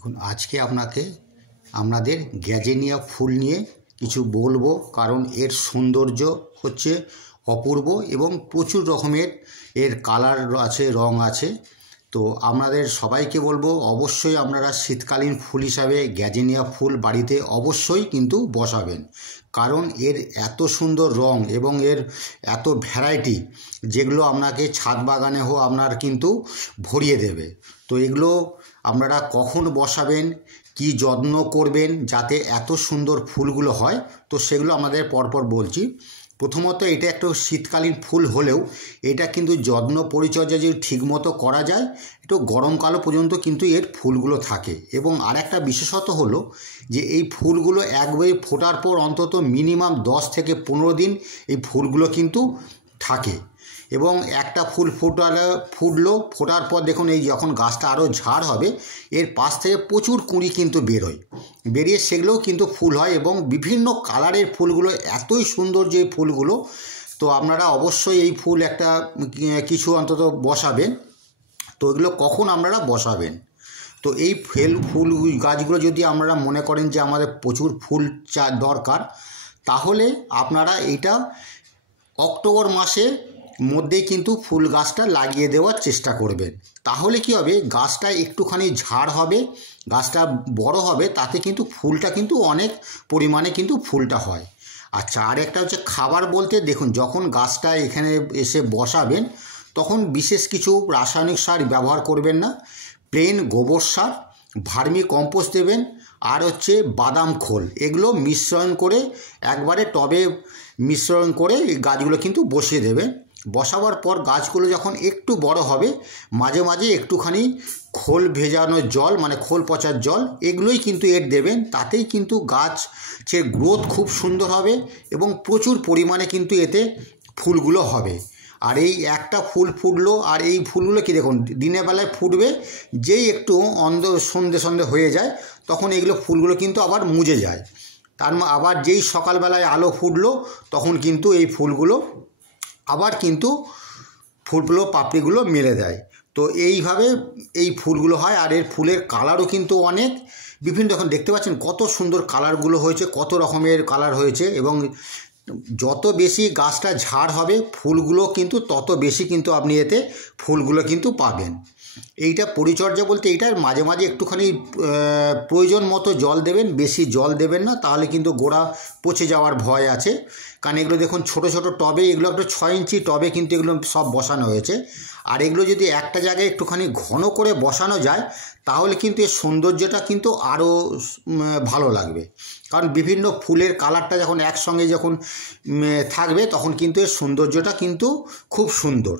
দেখুন আজকে আপনাদের গ্যাজেনিয়া ফুল নিয়ে কিছু বলবো, কারণ এর সৌন্দর্য হচ্ছে অপূর্ব এবং প্রচুর রকমের এর কালার আছে, রং আছে। তো আপনাদের সবাইকে বলবো অবশ্যই আপনারা শীতকালীন ফুল হিসাবে গ্যাজেনিয়া ফুল বাড়িতে অবশ্যই কিন্তু বসাবেন, কারণ এর এত সুন্দর রং এবং এর এত ভ্যারাইটি, যেগুলো আপনাকে ছাদ বাগানে আপনার কিন্তু ভরিয়ে দেবে। তো এগুলো আপনারা কখন বসাবেন, কি যত্ন করবেন যাতে এত সুন্দর ফুলগুলো হয়, তো সেগুলো আমাদের পরপর বলছি। প্রথমত এটা একটা শীতকালীন ফুল হলেও এটা কিন্তু যত্ন পরিচর্যা যদি ঠিকমতো করা যায়, একটু গরমকাল পর্যন্ত কিন্তু এর ফুলগুলো থাকে। এবং আরেকটা বিশেষত হলো যে এই ফুলগুলো একবারে ফোটার পর অন্তত মিনিমাম 10 থেকে 15 দিন এই ফুলগুলো কিন্তু থাকে। এবং একটা ফুল ফোটার পর দেখুন এই যখন গাছটা আরও ঝাড় হবে, এর পাশ থেকে প্রচুর কুঁড়ি কিন্তু বেরিয়ে সেগুলোও কিন্তু ফুল হয় এবং বিভিন্ন কালারের ফুলগুলো এতই সুন্দর যে ফুলগুলো। তো আপনারা অবশ্যই এই ফুল একটা কিছু অন্তত বসাবেন। তো এগুলো কখন আপনারা বসাবেন, তো এই ফুল গাছগুলো যদি আপনারা মনে করেন যে আমাদের প্রচুর ফুল দরকার, তাহলে আপনারা এটা অক্টোবর মাসে মধ্যেই কিন্তু ফুল গাছটা লাগিয়ে দেওয়ার চেষ্টা করবেন। তাহলে কি হবে, গাছটা একটুখানি ঝাড় হবে, গাছটা বড় হবে, তাতে কিন্তু ফুলটা কিন্তু অনেক পরিমাণে কিন্তু ফুলটা হয়। আচ্ছা, আর একটা হচ্ছে খাবার বলতে, দেখুন যখন গাছটা এখানে এসে বসাবেন তখন বিশেষ কিছু রাসায়নিক সার ব্যবহার করবেন না, প্লেন গোবর সার, ভার্মি কম্পোস্ট দেবেন, আর হচ্ছে বাদাম খোল, এগুলো মিশ্রণ করে একবারে টবে মিশ্রণ করে এই গাছগুলো কিন্তু বসিয়ে দেবেন। বসাবার পর গাছগুলো যখন একটু বড় হবে, মাঝে মাঝে একটুখানি খোল ভেজানো জল, মানে খোল পচার জল, এগুলোই কিন্তু এর দেবেন। তাতেই কিন্তু গাছের গ্রোথ খুব সুন্দর হবে এবং প্রচুর পরিমাণে কিন্তু এতে ফুলগুলো হবে। আর এই একটা ফুল ফুটলো, আর এই ফুলগুলো কি দেখুন দিনের বেলায় ফুটবে, যেই একটু সন্ধে হয়ে যায় তখন এগুলো ফুলগুলো কিন্তু আবার মুজে যায়। আবার যেই সকালবেলায় আলো ফুটলো তখন কিন্তু এই ফুলগুলো আবার কিন্তু পাপড়িগুলো মেলে দেয়। তো এইভাবে এই ফুলগুলো হয়। আর এর ফুলের কালারও কিন্তু অনেক বিভিন্ন রকম, দেখতে পাচ্ছেন কত সুন্দর কালারগুলো হয়েছে, কত রকমের কালার হয়েছে। এবং যত বেশি গাছটা ঝাড় হবে ফুলগুলো কিন্তু তত বেশি কিন্তু আপনি এতে ফুলগুলো কিন্তু পাবেন। এইটা পরিচর্যা বলতে এইটার মাঝে মাঝে একটুখানি প্রয়োজন মতো জল দেবেন, বেশি জল দেবেন না, তাহলে কিন্তু গোড়া পচে যাওয়ার ভয় আছে। কারণ এগুলো দেখুন ছোট ছোট টবে, এগুলো একটা 6 ইঞ্চি টবে কিন্তু এগুলো সব বসানো হয়েছে। আর এগুলো যদি একটা জায়গায় একটুখানি ঘন করে বসানো যায়, তাহলে কিন্তু এর সৌন্দর্যটা কিন্তু আরও ভালো লাগবে। কারণ বিভিন্ন ফুলের কালারটা যখন একসঙ্গে যখন থাকবে তখন কিন্তু এর সৌন্দর্যটা কিন্তু খুব সুন্দর।